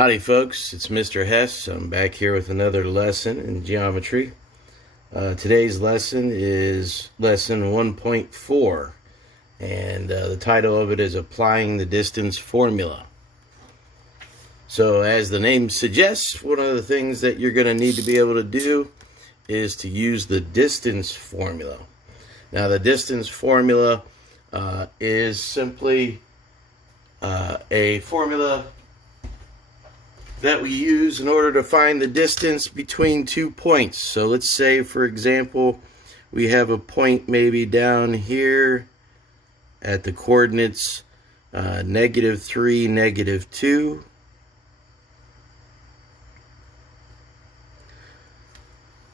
Howdy folks, it's Mr. Hess. I'm back here with another lesson in geometry. Today's lesson is lesson 1.4 and the title of it is Applying the Distance Formula. So as the name suggests, one of the things that you're going to need to be able to do is to use the distance formula. Now the distance formula is simply a formula that we use in order to find the distance between 2 points. So let's say, for example, we have a point maybe down here at the coordinates -3, -2.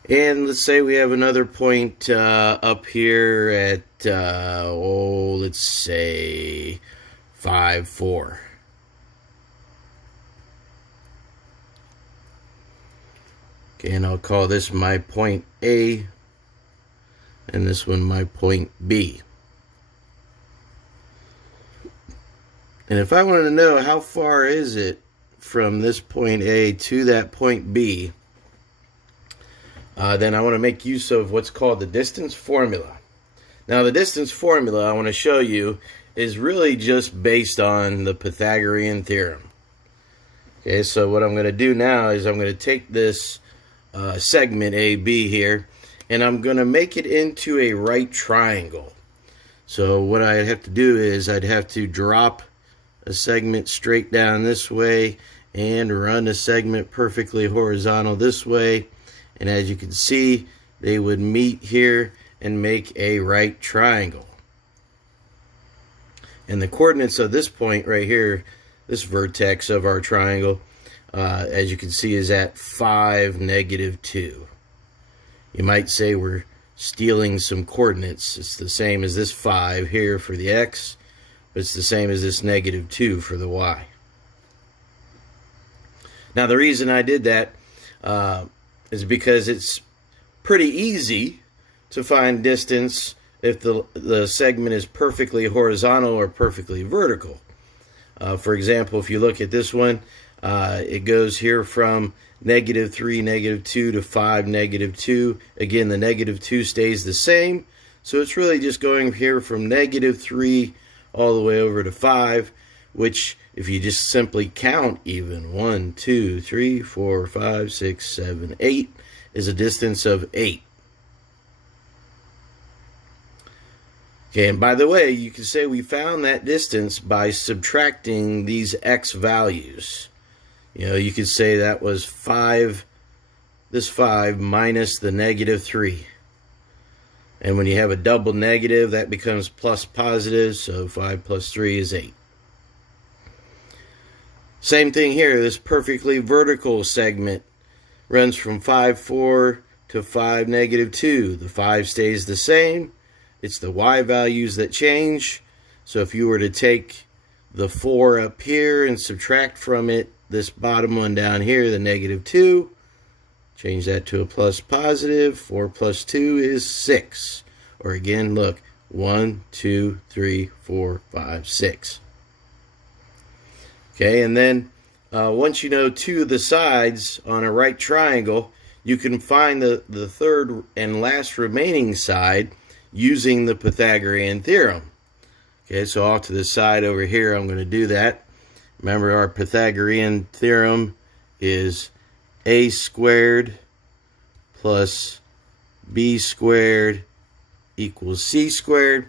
And let's say we have another point up here at, let's say 5, 4. Okay, and I'll call this my point A, and this one my point B. And if I wanted to know how far is it from this point A to that point B, then I want to make use of what's called the distance formula. Now the distance formula I want to show you is really just based on the Pythagorean theorem. Okay, so what I'm going to do now is I'm going to take this segment AB here, and I'm going to make it into a right triangle. So what I'd have to do is I'd have to drop a segment straight down this way and run a segment perfectly horizontal this way, and as you can see, they would meet here and make a right triangle. And the coordinates of this point right here, this vertex of our triangle, as you can see, is at 5, -2. You might say we're stealing some coordinates. It's the same as this 5 here for the x, but it's the same as this -2 for the y. Now the reason I did that is because it's pretty easy to find distance if the segment is perfectly horizontal or perfectly vertical. For example, if you look at this one, it goes here from -3, -2 to 5, -2. Again, the -2 stays the same, so it's really just going here from -3 all the way over to 5, which if you just simply count even 1, 2, 3, 4, 5, 6, 7, 8 is a distance of 8. Okay, and by the way, you can say we found that distance by subtracting these x values. You know, you could say that was 5, this 5 minus the -3. And when you have a double negative, that becomes plus positive, so 5 plus 3 is 8. Same thing here, this perfectly vertical segment runs from 5, 4 to 5, -2. The 5 stays the same. It's the y values that change. So if you were to take the 4 up here and subtract from it this bottom one down here, the -2, change that to a plus positive. 4 plus 2 is 6. Or again, look, 1, 2, 3, 4, 5, 6. Okay, and then once you know 2 of the sides on a right triangle, you can find the third and last remaining side using the Pythagorean theorem. Okay, so off to the side over here, I'm going to do that. Remember, our Pythagorean theorem is a squared plus b squared equals c squared.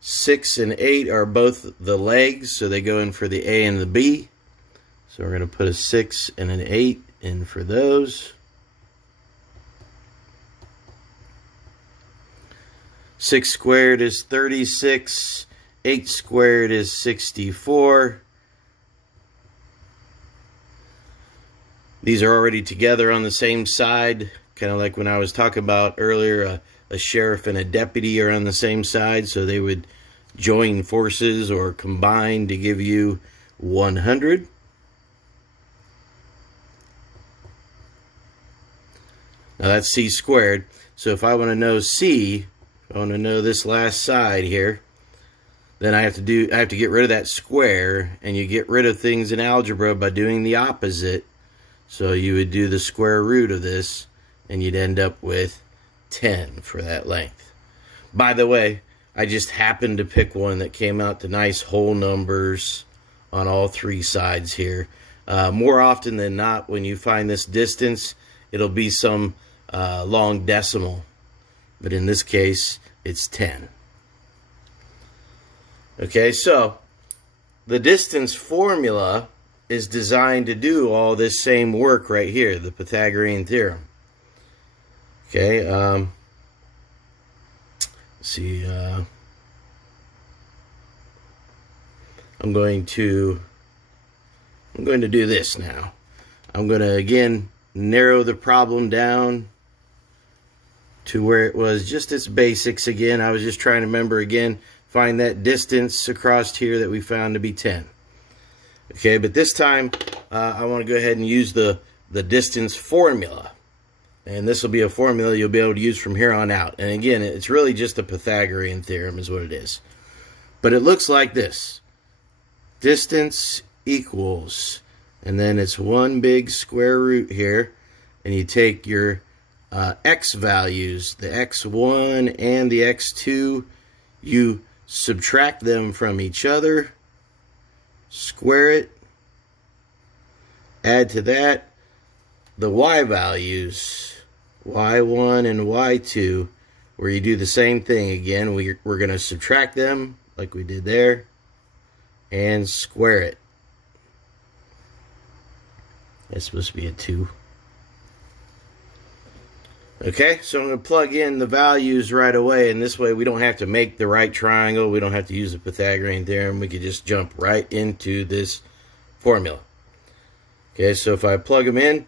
6 and 8 are both the legs, so they go in for the a and the b. So we're going to put a 6 and an 8 in for those. 6 squared is 36. 8 squared is 64. These are already together on the same side, kind of like when I was talking about earlier, a sheriff and a deputy are on the same side, so they would join forces or combine to give you 100. Now that's c squared. So if I want to know c, I want to know this last side here, then I have to get rid of that square, and you get rid of things in algebra by doing the opposite. So you would do the square root of this, and you'd end up with 10 for that length. By the way, I just happened to pick one that came out to nice whole numbers on all three sides here. More often than not, when you find this distance, it'll be some long decimal. But in this case, it's 10. Okay, so the distance formula is designed to do all this same work right here, the Pythagorean theorem. Okay, let's see, I'm going to do this now. I'm going to again narrow the problem down to where it was just its basics again. I was just trying to remember again, find that distance across here that we found to be 10. Okay, but this time I want to go ahead and use the distance formula. And this will be a formula you'll be able to use from here on out. And again, it's really just a Pythagorean theorem is what it is. But it looks like this. Distance equals, and then it's one big square root here. And you take your x values, the x1 and the x2, you subtract them from each other, square it, add to that the y values, y1 and y2, where you do the same thing again. We're going to subtract them like we did there and square it. That's supposed to be a 2. Okay, so I'm going to plug in the values right away, and this way we don't have to make the right triangle. We don't have to use the Pythagorean theorem. We can just jump right into this formula. Okay, so if I plug them in,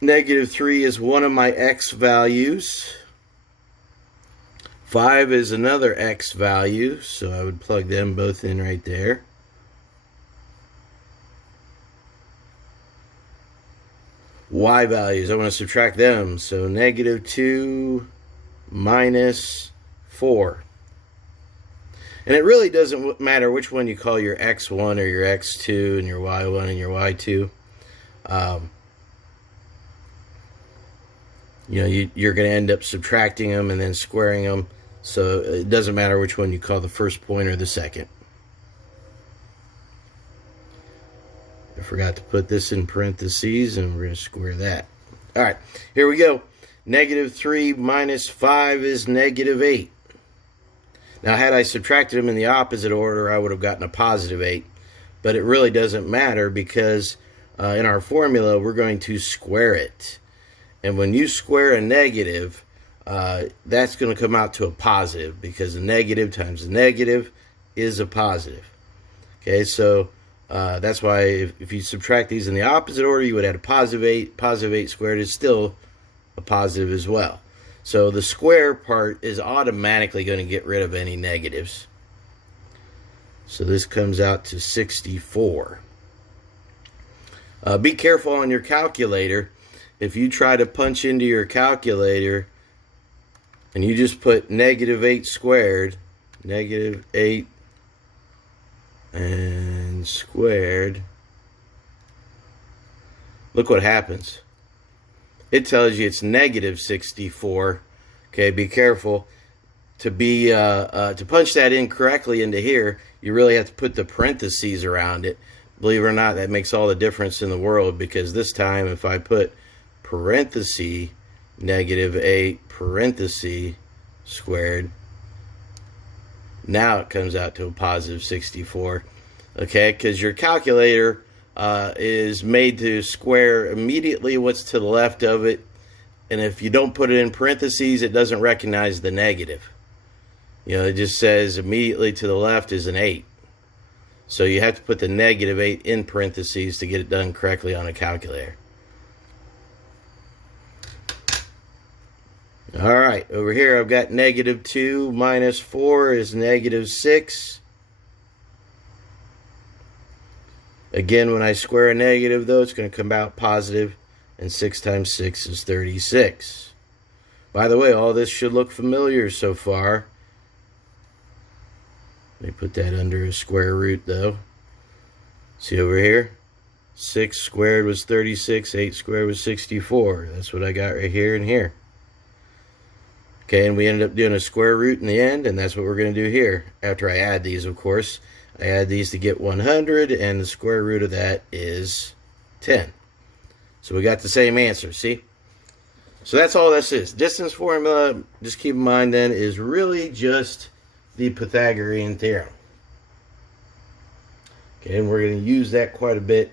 -3 is one of my x values. 5 is another x value, so I would plug them both in right there. Y values, I want to subtract them, so -2 minus 4. And it really doesn't matter which one you call your x1 or your x2 and your y1 and your y2. You're going to end up subtracting them and then squaring them, so it doesn't matter which one you call the first point or the second. I forgot to put this in parentheses, and we're going to square that. All right, here we go. -3 minus 5 is -8. Now, had I subtracted them in the opposite order, I would have gotten a +8. But it really doesn't matter because in our formula, we're going to square it. And when you square a negative, that's going to come out to a positive because the negative times the negative is a positive. Okay, so that's why if you subtract these in the opposite order, you would add a +8. +8 squared is still a positive as well. So the square part is automatically going to get rid of any negatives. So this comes out to 64. Be careful on your calculator. If you try to punch into your calculator and you just put -8 squared, -8 and squared, look what happens. It tells you it's -64. Okay, be careful. To punch that in correctly into here, you really have to put the parentheses around it. Believe it or not, that makes all the difference in the world, because this time if I put parenthesis -8 parenthesis squared, now it comes out to a +64. Okay, because your calculator is made to square immediately what's to the left of it, and if you don't put it in parentheses, it doesn't recognize the negative. It just says immediately to the left is an 8. So you have to put the -8 in parentheses to get it done correctly on a calculator. All right, over here I've got -2 minus 4 is -6. Again, when I square a negative, though, it's going to come out positive, and 6 times 6 is 36. By the way, all this should look familiar so far. Let me put that under a square root though. See over here? 6 squared was 36, 8 squared was 64. That's what I got right here and here. Okay, and we ended up doing a square root in the end, and that's what we're going to do here. After I add these, of course. I add these to get 100, and the square root of that is 10. So we got the same answer, see? So that's all this is. Distance formula, just keep in mind then, is really just the Pythagorean theorem. Okay, and we're going to use that quite a bit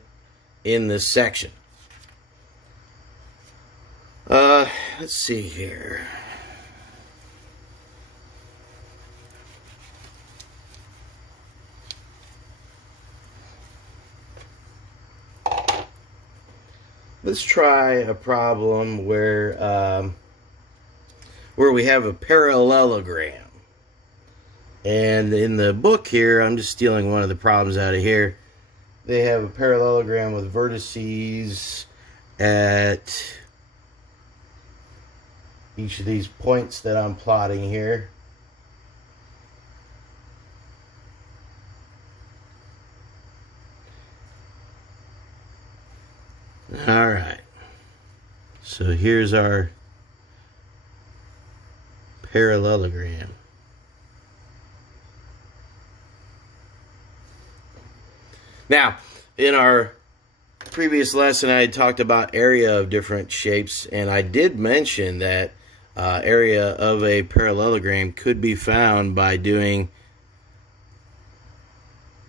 in this section. Let's see here. Let's try a problem where we have a parallelogram. And in the book here, I'm just stealing one of the problems out of here. They have a parallelogram with vertices at each of these points that I'm plotting here. All right. So here's our parallelogram. Now, in our previous lesson, I had talked about area of different shapes, and I did mention that area of a parallelogram could be found by doing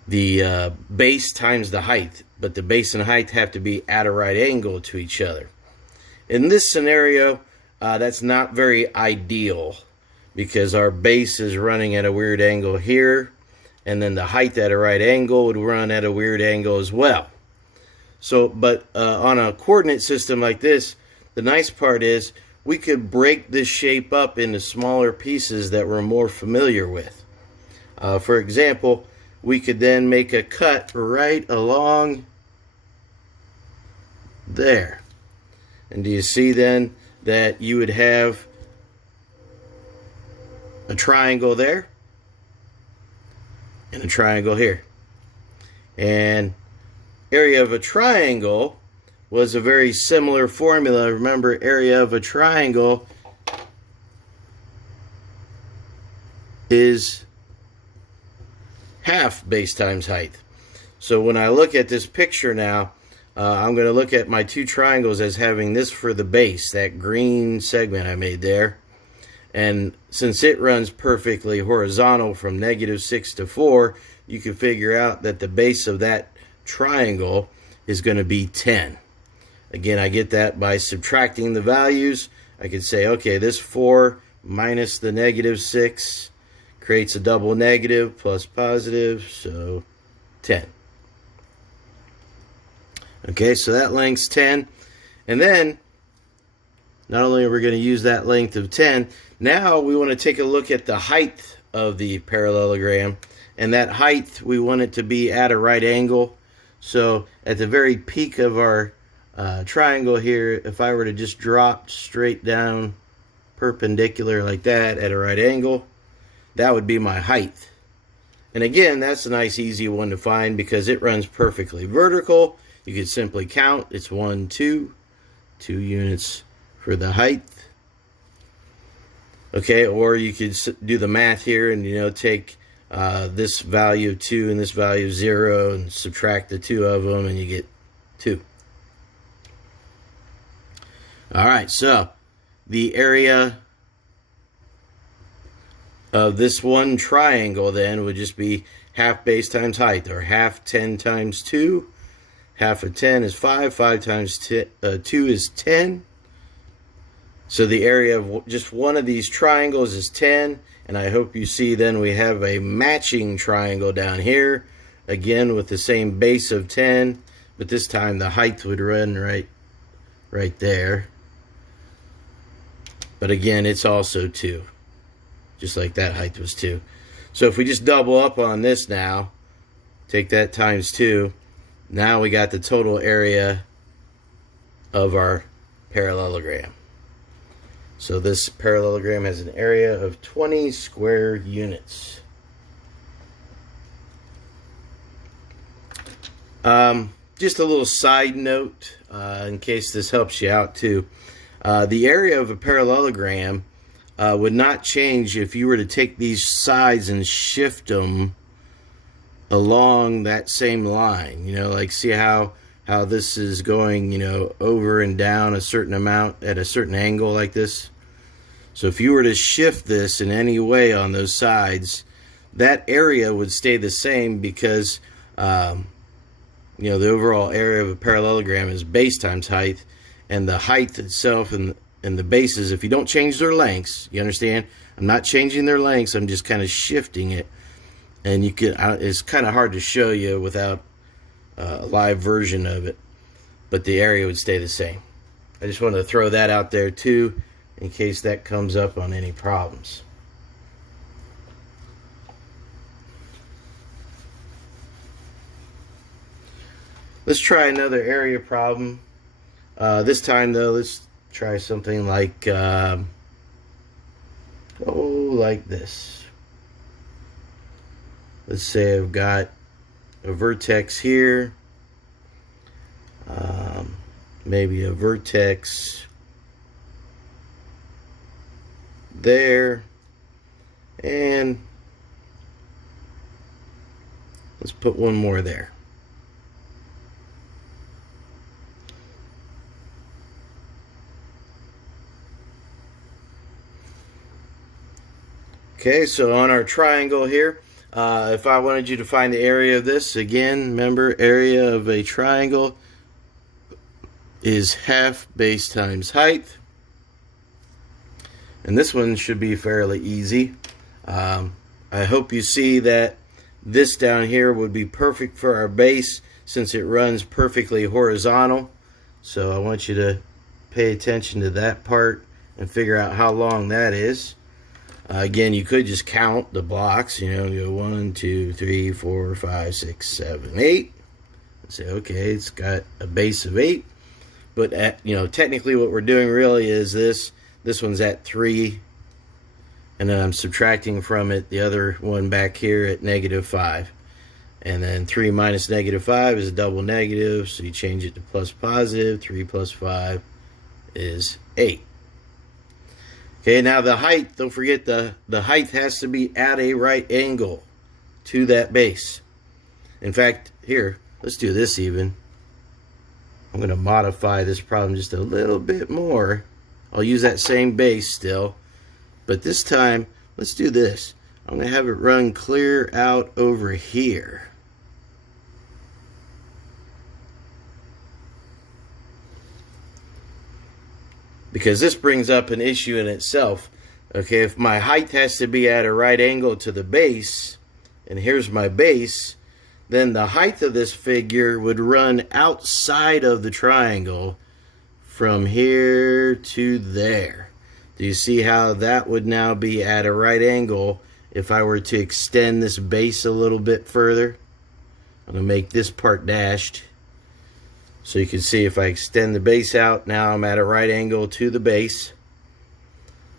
the base times the height, but the base and height have to be at a right angle to each other. In this scenario, that's not very ideal because our base is running at a weird angle here, and then the height at a right angle would run at a weird angle as well. So, but on a coordinate system like this, the nice part is we could break this shape up into smaller pieces that we're more familiar with. For example, we could then make a cut right along there. And do you see then that you would have a triangle there and a triangle here? And area of a triangle was a very similar formula. Remember, area of a triangle is half base times height. So when I look at this picture now, I'm going to look at my two triangles as having this for the base, that green segment I made there. And since it runs perfectly horizontal from -6 to 4, you can figure out that the base of that triangle is going to be 10. Again, I get that by subtracting the values. I could say, okay, this 4 minus the -6 creates a double negative plus positive, so 10. Okay, so that length's 10. And then, not only are we going to use that length of 10, now we want to take a look at the height of the parallelogram. And that height, we want it to be at a right angle. So at the very peak of our triangle here, if I were to just drop straight down perpendicular like that at a right angle, that would be my height. And again, that's a nice easy one to find because it runs perfectly vertical. You could simply count. It's 1, 2 units for the height. Okay, or you could do the math here and, take this value of 2 and this value of 0 and subtract the two of them and you get 2. All right, so the area of this one triangle then would just be half base times height, or half 10 times 2. Half of 10 is 5. 5 times 2 is 10. So the area of just one of these triangles is 10. And I hope you see then we have a matching triangle down here. Again with the same base of 10. But this time the height would run right there. But again, it's also 2. Just like that height was 2. So if we just double up on this now, take that times 2, now we got the total area of our parallelogram. So this parallelogram has an area of 20 square units. Just a little side note, in case this helps you out too. The area of a parallelogram would not change if you were to take these sides and shift them along that same line. You know, like see how this is going, you know, over and down a certain amount at a certain angle like this. So if you were to shift this in any way on those sides, that area would stay the same because you know, the overall area of a parallelogram is base times height, and the height itself and the bases, if you don't change their lengths, you understand? I'm not changing their lengths, I'm just kind of shifting it. And you can, it's kind of hard to show you without a live version of it, but the area would stay the same. I just wanted to throw that out there too, in case that comes up on any problems. Let's try another area problem. This time though, let's try something like, like this. Let's say I've got a vertex here, maybe a vertex there, and let's put one more there. Okay, so on our triangle here, if I wanted you to find the area of this, again, remember, area of a triangle is half base times height. And this one should be fairly easy. I hope you see that this down here would be perfect for our base since it runs perfectly horizontal. So I want you to pay attention to that part and figure out how long that is. Again, you could just count the blocks, you know, go 1, 2, 3, 4, 5, 6, 7, 8. And say, okay, it's got a base of 8. But, you know, technically what we're doing really is this one's at 3. And then I'm subtracting from it the other one back here at -5. And then 3 minus -5 is a double negative, so you change it to plus positive. 3 plus 5 is 8. Okay, now the height, don't forget the height has to be at a right angle to that base. In fact, here, let's do this even. I'm going to modify this problem just a little bit more. I'll use that same base still, but this time, let's do this. I'm going to have it run clear out over here. Because this brings up an issue in itself. Okay, if my height has to be at a right angle to the base, and here's my base, then the height of this figure would run outside of the triangle from here to there. Do you see how that would now be at a right angle if I were to extend this base a little bit further? I'm going to make this part dashed. So you can see if I extend the base out, now I'm at a right angle to the base.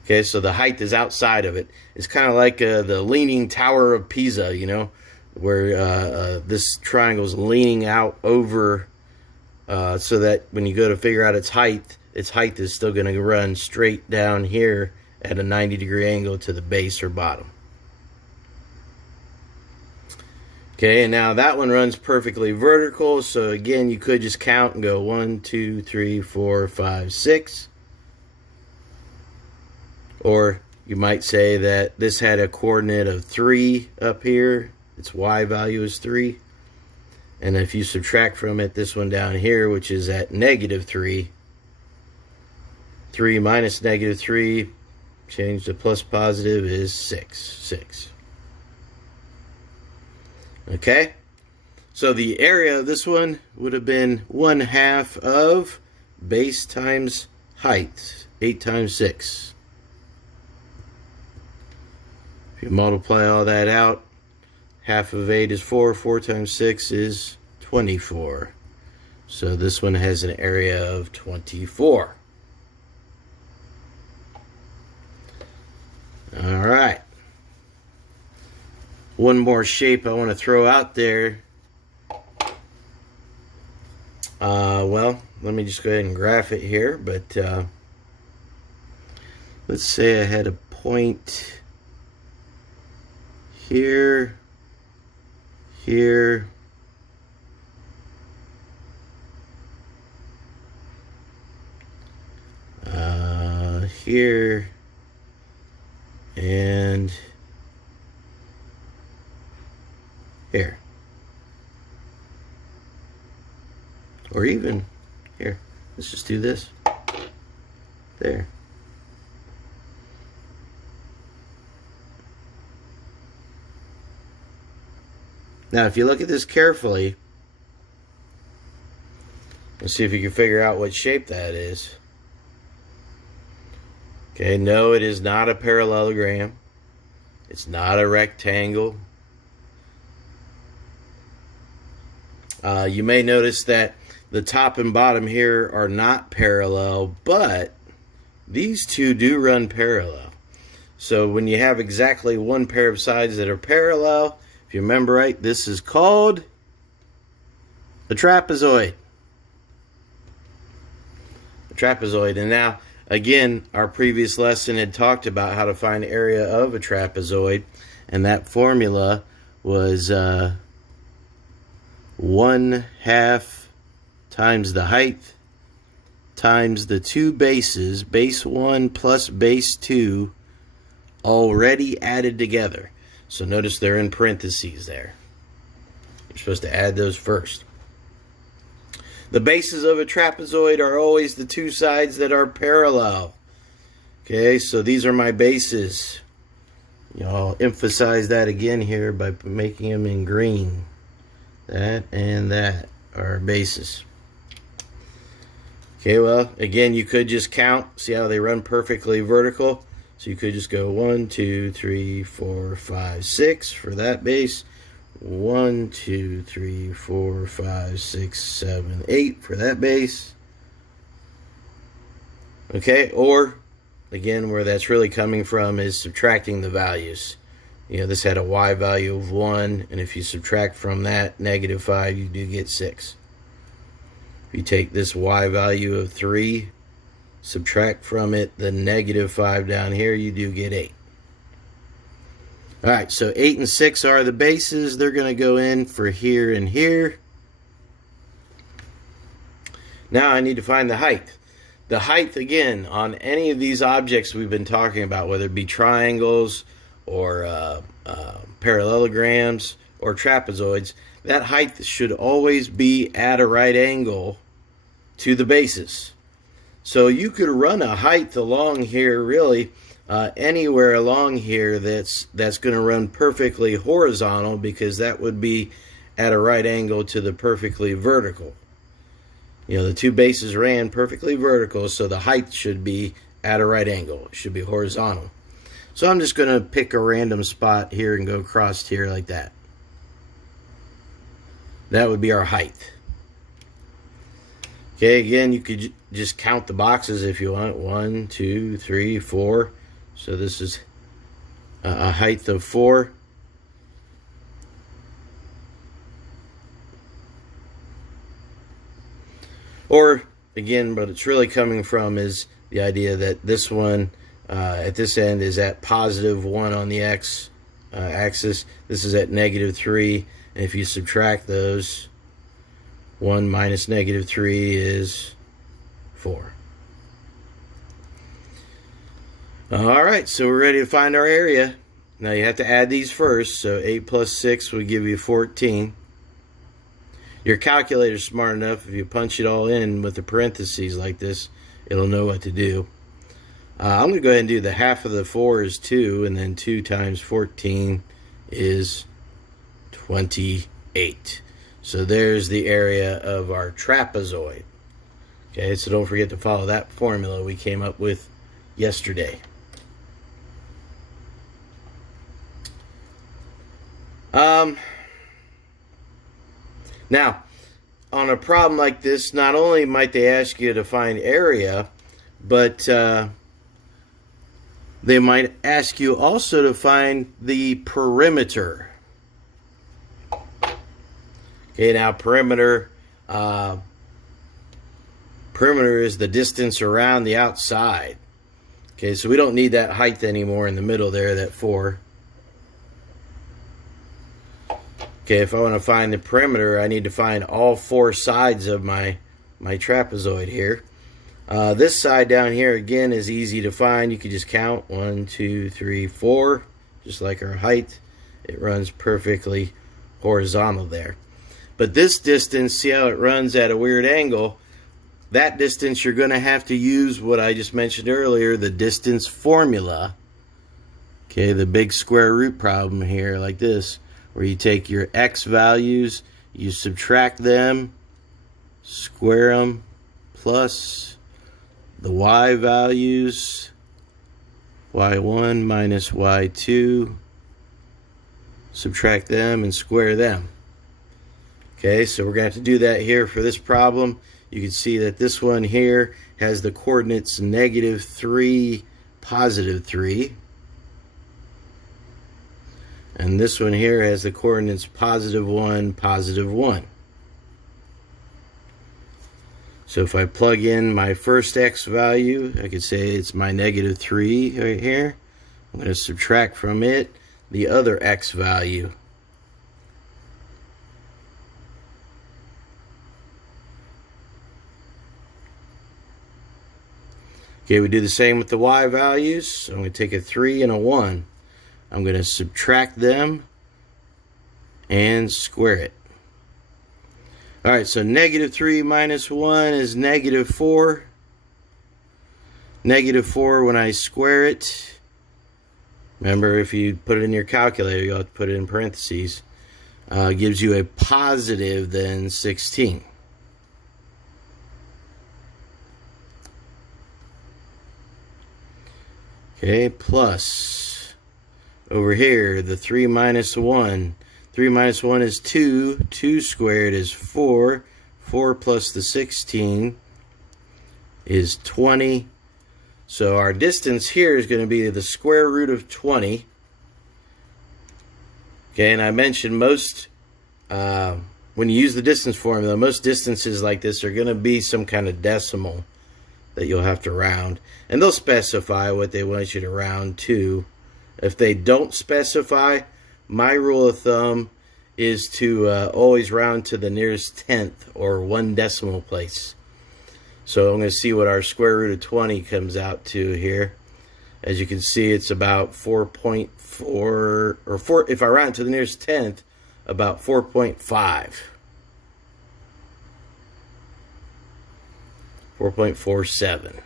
Okay, so the height is outside of it. It's kind of like the Leaning Tower of Pisa, you know, where this triangle is leaning out over so that when you go to figure out its height is still going to run straight down here at a 90-degree angle to the base or bottom. Okay, and now that one runs perfectly vertical, so again, you could just count and go 1, 2, 3, 4, 5, 6. Or you might say that this had a coordinate of 3 up here. Its y value is 3. And if you subtract from it this one down here, which is at -3, 3 minus -3, change to plus positive, is 6. Okay, so the area of this one would have been 1/2 of base times height, 8 times 6. If you multiply all that out, half of 8 is 4, 4 times 6 is 24. So this one has an area of 24. All right. One more shape I want to throw out there Well, let me just go ahead and graph it here, but let's say I had a point here, here, here, and here. Or even here. Let's just do this. There. Now, if you look at this carefully, let's see if you can figure out what shape that is. Okay, no, it is not a parallelogram. It's not a rectangle. You may notice that the top and bottom here are not parallel, but these two do run parallel. So when you have exactly one pair of sides that are parallel, if you remember right, this is called a trapezoid. A trapezoid. And now, again, our previous lesson had talked about how to find area of a trapezoid, and that formula was 1/2 times the height times the two bases, base 1 plus base 2, already added together. So notice they're in parentheses there. You're supposed to add those first. The bases of a trapezoid are always the two sides that are parallel. Okay, so these are my bases. I'll emphasize that again here by making them in green. That and that are bases. Okay, well, again, you could just count. See how they run perfectly vertical? So you could just go 1, 2, 3, 4, 5, 6 for that base. 1, 2, 3, 4, 5, 6, 7, 8 for that base. Okay, or, again, where that's really coming from is subtracting the values. This had a y value of 1, and if you subtract from that -5, you do get 6. If you take this y value of 3, subtract from it the -5 down here, you do get 8. Alright, so 8 and 6 are the bases. They're going to go in for here and here. Now I need to find the height. The height, again, on any of these objects we've been talking about, whether it be triangles or parallelograms or trapezoids, that height should always be at a right angle to the bases. So you could run a height along here, really, anywhere along here that's going to run perfectly horizontal, because that would be at a right angle to the perfectly vertical. The two bases ran perfectly vertical, so the height should be at a right angle. It should be horizontal. So I'm just going to pick a random spot here and go across here like that. That would be our height. Okay, again, you could just count the boxes if you want. 1, 2, 3, 4. So this is a height of 4. Or, again, what it's really coming from is the idea that this one at this end is at +1 on the x axis. This is at -3. And if you subtract those, 1 minus -3 is 4. Alright, so we're ready to find our area. Now you have to add these first. So 8 plus 6 will give you 14. Your calculator's smart enough, if you punch it all in with the parentheses like this, it'll know what to do. I'm going to go ahead and do the half of the 4 is 2, and then 2 times 14 is 28. So there's the area of our trapezoid. Okay, so don't forget to follow that formula we came up with yesterday. Now, on a problem like this, not only might they ask you to find area, but they might ask you also to find the perimeter. Okay, now perimeter, perimeter is the distance around the outside. Okay, so we don't need that height anymore in the middle there, that 4. Okay, if I want to find the perimeter, I need to find all 4 sides of my trapezoid here. This side down here, again, is easy to find. You can just count 1, 2, 3, 4, just like our height. It runs perfectly horizontal there. But this distance, see how it runs at a weird angle? That distance, you're going to have to use what I just mentioned earlier, the distance formula. Okay, the big square root problem here, like this, where you take your x values, you subtract them, square them, plus the y values, y1 minus y2, subtract them and square them. Okay, so we're going to have to do that here for this problem. You can see that this one here has the coordinates -3, +3. And this one here has the coordinates +1, +1. So if I plug in my first x value, I could say it's my -3 right here. I'm going to subtract from it the other x value. Okay, we do the same with the y values. So I'm going to take a 3 and a 1. I'm going to subtract them and square it. Alright, so -3 minus 1 is -4. -4, when I square it, remember, if you put it in your calculator, you'll have to put it in parentheses, gives you a positive then 16. Okay, plus over here, the 3 minus 1. 3 minus 1 is 2. 2 squared is 4. 4 plus the 16 is 20. So our distance here is going to be the square root of 20. Okay, and I mentioned most, when you use the distance formula, most distances like this are going to be some kind of decimal that you'll have to round. And they'll specify what they want you to round to. If they don't specify, my rule of thumb is to always round to the nearest tenth or 1 decimal place. So I'm going to see what our square root of 20 comes out to here. As you can see, it's about 4.4, or 4, if I round to the nearest tenth, about 4.5. 4.47.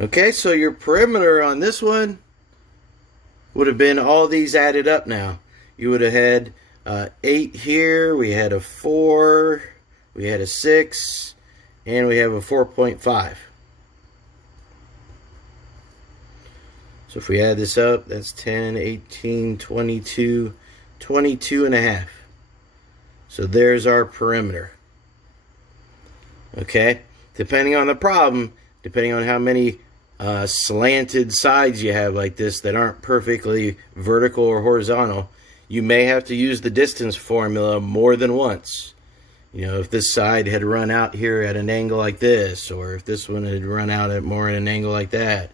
Okay, so your perimeter on this one would have been all these added up now. You would have had 8 here, we had a 4, we had a 6, and we have a 4.5. So if we add this up, that's 10, 18, 22, 22 and a half. So there's our perimeter. Okay, depending on the problem, depending on how many slanted sides you have like this that aren't perfectly vertical or horizontal, you may have to use the distance formula more than once. You know, if this side had run out here at an angle like this, or if this one had run out at more at an angle like that,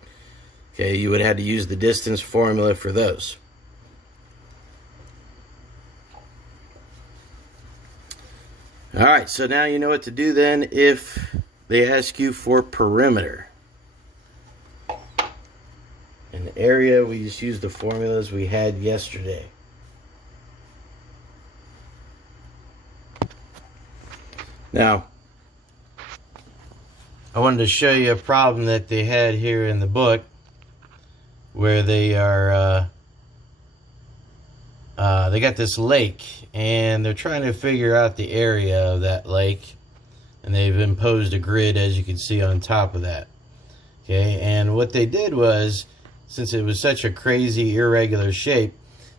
okay, you would have had to use the distance formula for those. Alright, so now you know what to do then if they ask you for perimeter. In the area, we just use the formulas we had yesterday. Now, I wanted to show you a problem that they had here in the book where they are they got this lake and they're trying to figure out the area of that lake, and they've imposed a grid, as you can see, on top of that. Okay, and what they did was, since it was such a crazy irregular shape,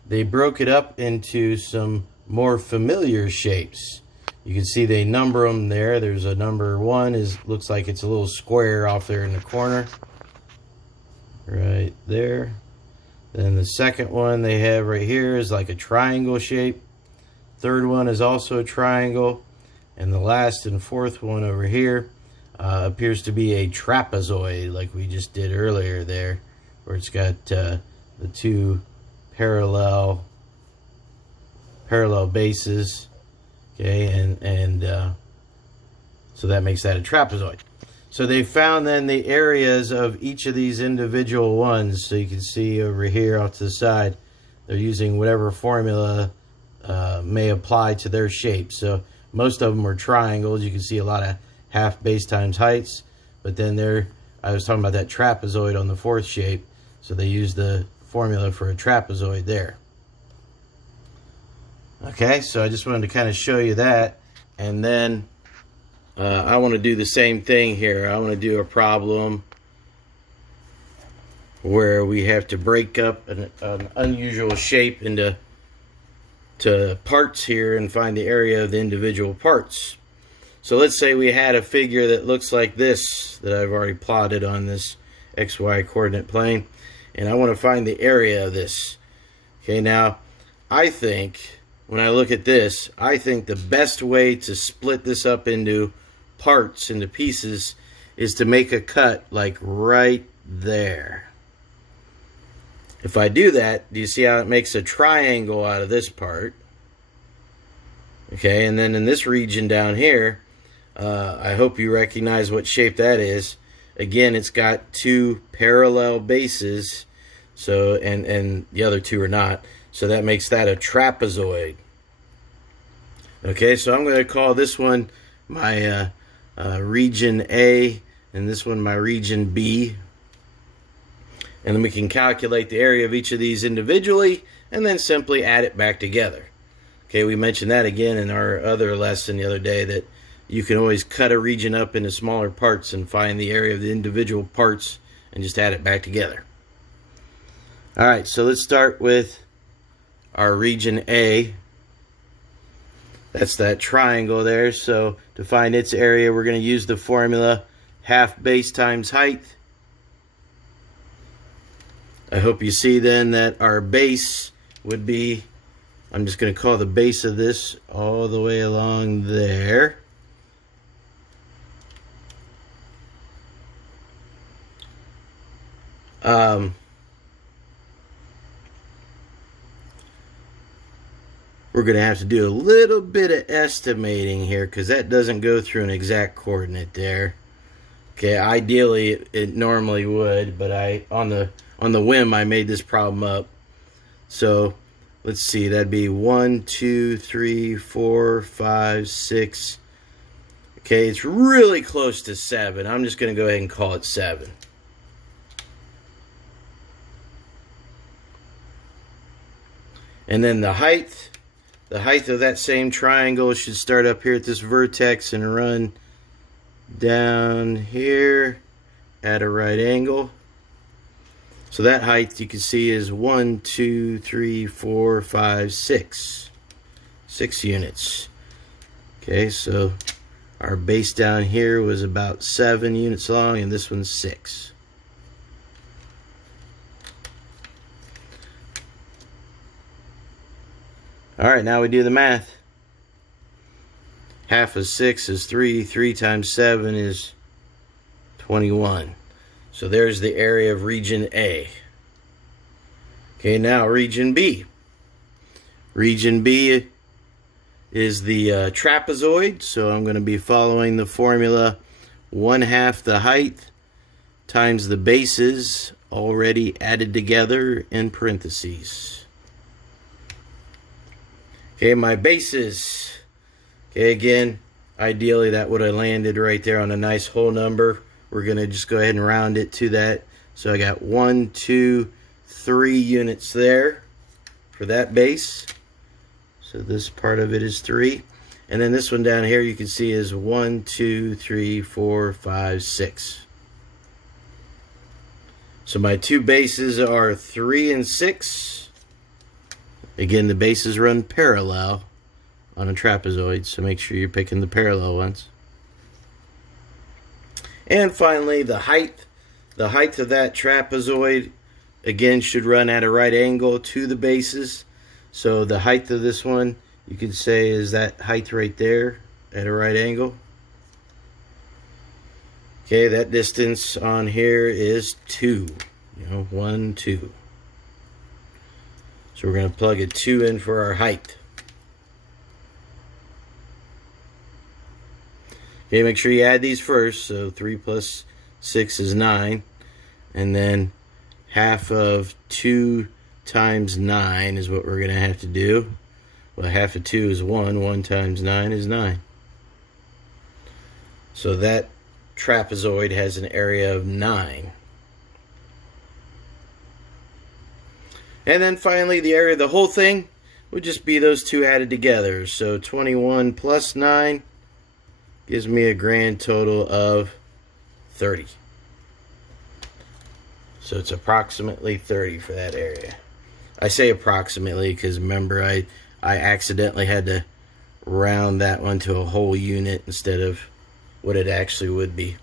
they broke it up into some more familiar shapes. You can see they number them there. There's a number 1, looks like it's a little square off there in the corner right there. Then the second one they have right here is like a triangle shape. Third one is also a triangle. And the last and fourth one over here appears to be a trapezoid, like we just did earlier there, where it's got the two parallel bases. Okay, and so that makes that a trapezoid. So they found then the areas of each of these individual ones. So you can see over here off to the side, they're using whatever formula may apply to their shape. So most of them are triangles. You can see a lot of half base times heights. But then I was talking about that trapezoid on the fourth shape. So they use the formula for a trapezoid there. Okay, so I just wanted to kind of show you that. And then I want to do the same thing here. I want to do a problem where we have to break up an unusual shape into parts here and find the area of the individual parts. So let's say we had a figure that looks like this that I've already plotted on this XY coordinate plane, and I want to find the area of this. Okay, now I think when I look at this, I think the best way to split this up into parts, into pieces, is to make a cut like right there. If I do that, do you see how it makes a triangle out of this part? Okay, and then in this region down here, I hope you recognize what shape that is. Again, it's got two parallel bases, so and the other two are not. So that makes that a trapezoid. Okay, so I'm going to call this one my region A, and this one my region B. And then we can calculate the area of each of these individually and then simply add it back together. Okay, we mentioned that again in our other lesson the other day, that you can always cut a region up into smaller parts and find the area of the individual parts and just add it back together. Alright, so let's start with our region A. That's that triangle there. So to find its area, we're going to use the formula half base times height. I hope you see then that our base would be, I'm just going to call the base of this all the way along there. We're going to have to do a little bit of estimating here because that doesn't go through an exact coordinate there. Okay, ideally it normally would, but on the whim I made this problem up. So let's see, that'd be 1, 2, 3, 4, 5, 6. Okay, it's really close to 7. I'm just going to go ahead and call it 7. And then the height of that same triangle should start up here at this vertex and run down here at a right angle. So that height you can see is 1, 2, 3, 4, 5, 6. 6 units. Okay, so our base down here was about 7 units long, and this one's 6. Alright, now we do the math. Half of 6 is 3. 3 times 7 is 21. So there's the area of region A. Okay, now region B. Region B is the trapezoid, so I'm going to be following the formula 1/2 the height times the bases already added together in parentheses. Okay, my bases. Okay, again, ideally that would have landed right there on a nice whole number. We're going to just go ahead and round it to that. So I got 1, 2, 3 units there for that base. So this part of it is 3. And then this one down here you can see is 1, 2, 3, 4, 5, 6. So my two bases are 3 and 6. Again, the bases run parallel on a trapezoid, so make sure you're picking the parallel ones. And finally, the height. The height of that trapezoid, again, should run at a right angle to the bases. So the height of this one you could say is that height right there at a right angle. Okay, that distance on here is 2. 1, 2. So we're going to plug a 2 in for our height. Okay, make sure you add these first. So 3 plus 6 is 9. And then half of 2 times 9 is what we're going to have to do. Well, half of 2 is 1. 1 times 9 is 9. So that trapezoid has an area of 9. And then finally, the area of the whole thing would just be those two added together. So 21 plus 9 gives me a grand total of 30. So it's approximately 30 for that area. I say approximately because remember I accidentally had to round that one to a whole unit instead of what it actually would be.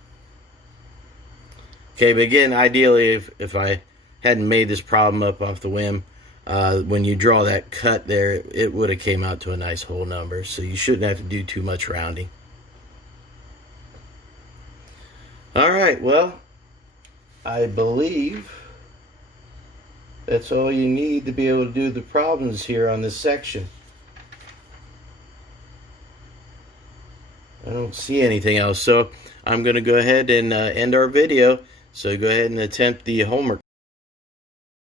Okay, but again, ideally, if I hadn't made this problem up off the whim, when you draw that cut there, it would have came out to a nice whole number. So you shouldn't have to do too much rounding. All right, well, I believe that's all you need to be able to do the problems here on this section. I don't see anything else, so I'm going to go ahead and end our video. So go ahead and attempt the homework